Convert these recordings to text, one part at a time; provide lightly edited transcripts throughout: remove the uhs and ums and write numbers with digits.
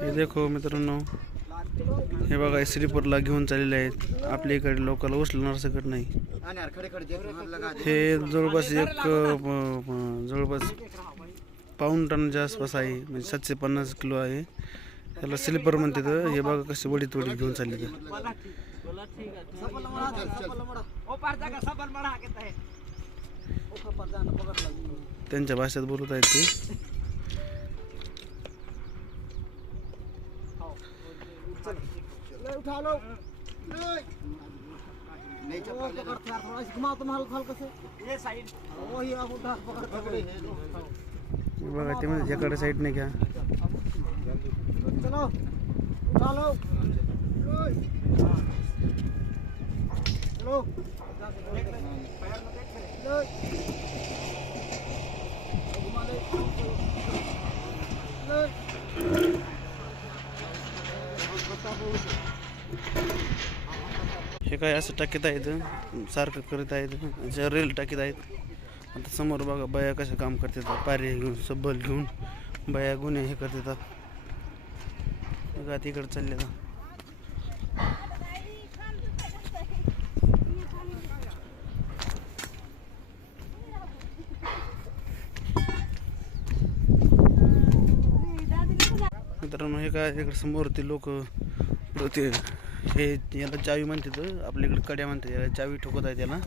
हे देखो मित्रांनो, हे बघा स्लीपरला घेऊन चाललेले आहेत. आपल्या इकडे लोकांना उचलणार सकट नाही. हे जवळपास जवळपास पाऊण टनच्या आसपास आहे, म्हणजे 750 किलो आहे. त्याला स्लीपर म्हणतात. हे बघा कसे वडीत वडीत घेऊन चालले. त्यांच्या भाषेत बोलत आहेत ते. बघा ते म्हणजे एकडे साईडने घ्या. हे काय असं टाकीत आहेत, सारखं करत आहेत. रेल टाकीत आहेत. आता समोर बघा बाया कशा काम करतात. पारे घेऊन सबल घेऊन बाया गुन्हे हे करतात. बघा तिकडे चालले. मित्रांनो हे काय इकडे समोर ते लोक ते हे याला चावी म्हणतात. आपल्याकडे कड्या म्हणतात. याला चावी ठोकत आहेत. याला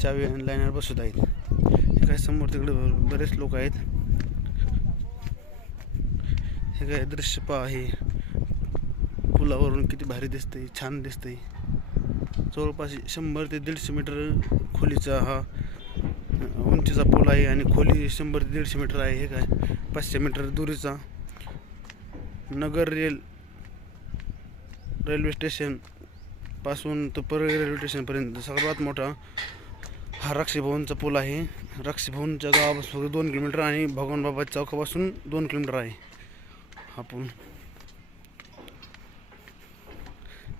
चावी लाईनवर बसत आहेत. हे काय समोर तिकडे बरेच लोक आहेत. हे काय दृश्य पहा. हे पुलावरून किती भारी दिसतंय, छान दिसतंय. जवळपास 100 ते 150 मीटर खोलीचा हा उंचीचा पूल आहे आणि खोली 100 ते 150 मीटर आहे. हे काय 500 मीटर दुरीचा नगर रेल्वे स्टेशन पासून तो परळी रेल्वे स्टेशनपर्यंत सर्वात मोठा हा राक्षी भवनचा पूल आहे. राक्षी भवनच्या गावापासून 2 किलोमीटर आणि भगवान बाबा चौकापासून 2 किलोमीटर आहे हा पूल.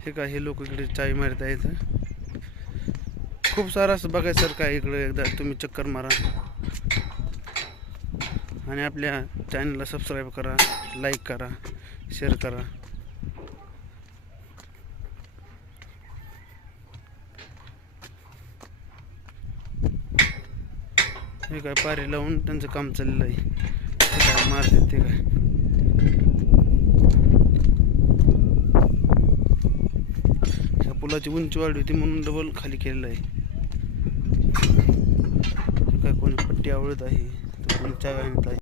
हे काय हे लोक इकडे चाय मारत आहेत. खूप सारं असं बघायसारखं आहे इकडे. एकदा तुम्ही चक्कर मारा आणि आपल्या चॅनलला सबस्क्राईब करा, लाईक करा, शेअर करा. हे काय पारी लावून त्यांचं काम चाललेलं आहे. ते काय मारतात ते काय. ह्या पुलाची उंची वाढली होती म्हणून डबल खाली केलेलं आहे. काय कोणी पट्टी आवडत आहे, तर कोणी चाव्या आणत आहे.